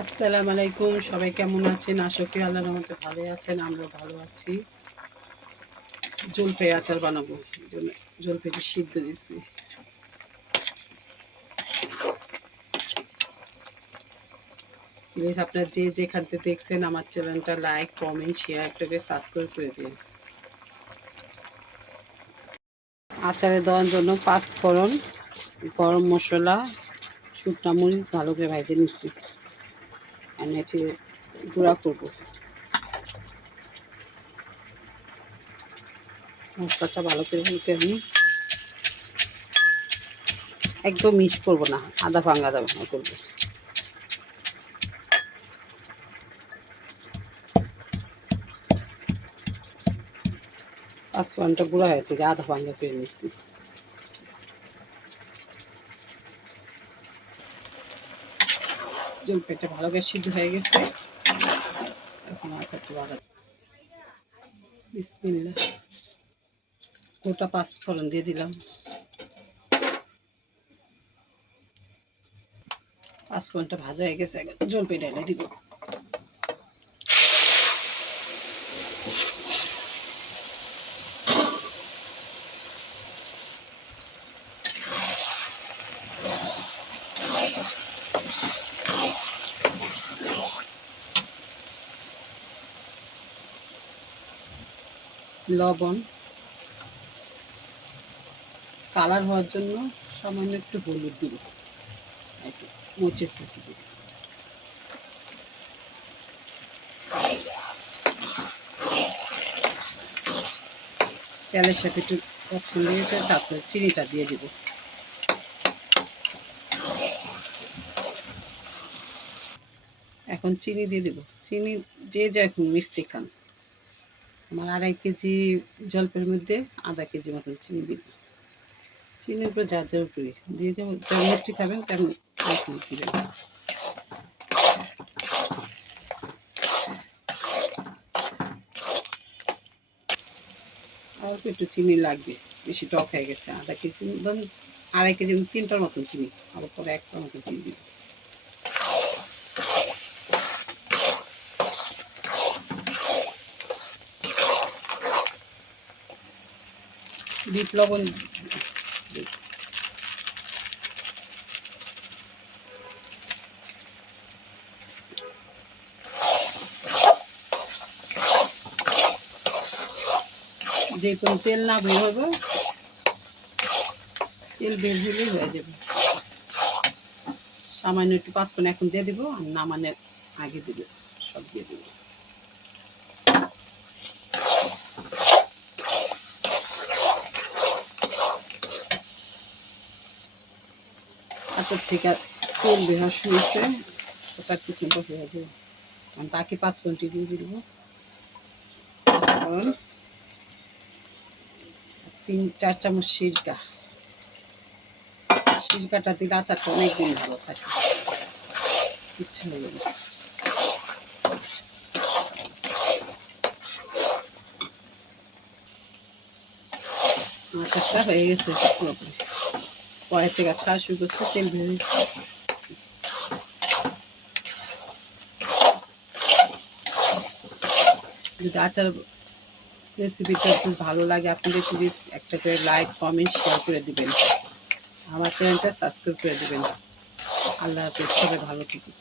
আসসালামু আলাইকুম, সবাই কেমন আছেন? আশা করি আল্লাহর রহমতে ভালো আছেন। আমরা ভালো আছি। জলপাই আচার বানাবো, এই জন্য জলপাইটা সিদ্ধ দিচ্ছি। প্লিজ আপনারা যে যেখান থেকে দেখছেন আমার চ্যানেলটা লাইক, কমেন্ট, শেয়ার একটা করে সাবস্ক্রাইব করে দিন। আচারে দেওয়ার জন্য 5 ফোড়ন, গরম মশলা, শুকনা মরিচ ভালো করে ভেজে নিচ্ছি। আর এটি গুঁড়া করবো। মশলাটা ভালো করে ভেজে আমি একদম মিক্স করবো না, আদা ভাঙা দাও করবো। পাঁচফোড়নটা গুঁড়া হয়েছে, যে আধা ভাঙা করে নিচ্ছি। জলপাইটা ভালো করে সিদ্ধ হয়ে গেছে। এখন আচারটা বাড়া বিসমিল্লাহ। গোটা 5 ফোড়ন দিয়ে দিলাম। 5 ফোড়নটা ভাজা হয়ে গেছে, জলপাই ঢেলে দিব। লবণ, কালার হওয়ার জন্য সামান্য একটু হলুদ দিব, একটু মুচে ফুটে দিব। তেলের সাথে একটু কখন দিয়েছে, তারপরে চিনিটা দিয়ে দিব। এখন চিনি দিয়ে দিব। চিনি যে যখন মিষ্টি খান। আমার 2.5 কেজি জলপাইয়ের মধ্যে আধা কেজি মতন চিনি দিব। চিনির উপরে যার যার উপরে দিয়ে যাবো, যেমন মিষ্টি খাবেন তেমন দিবেন। অল্প একটু চিনি লাগবে, বেশি টক হয়ে গেছে। আধা কেজি ধরুন, 2.5 কেজি 3টার মতন চিনি, আবার পরে 1টার মতন চিনি দিব। বিট লবণ যে কোনো তেল না বের হবে, তেল বের হলেই হয়ে যাবে। সামান্য একটু 5 ফোড়ন এখন দিয়ে দিব, আর নামানোর আগে দিব, সব দিয়ে দিব। আচার থেকে তেল বের হওয়া শুরু হয়েছে, ওটা কিছুটা হয়ে যাবে। আমি বাকি 5 ফোড়নটি দিয়ে দিব। কারণ 3-4 চামচ সিরকাটা দিলে আচারটা অনেকদিন ভালো থাকে, ইচ্ছা হয়ে যাবে। আচারটা হয়ে গেছে পুরোপুরি, কড়াই থেকে ছাড়া শুরু করছে, তেল বেরিয়েছে। যদি আচার রেসিপিটা খুব ভালো লাগে আপনাদের, প্লিজ একটা করে লাইক, কমেন্ট, শেয়ার করে দিবেন। আমার চ্যানেলটা সাবস্ক্রাইব করে দিবেন। আল্লাহ হাফেজ, সবাই ভালো থাকুন।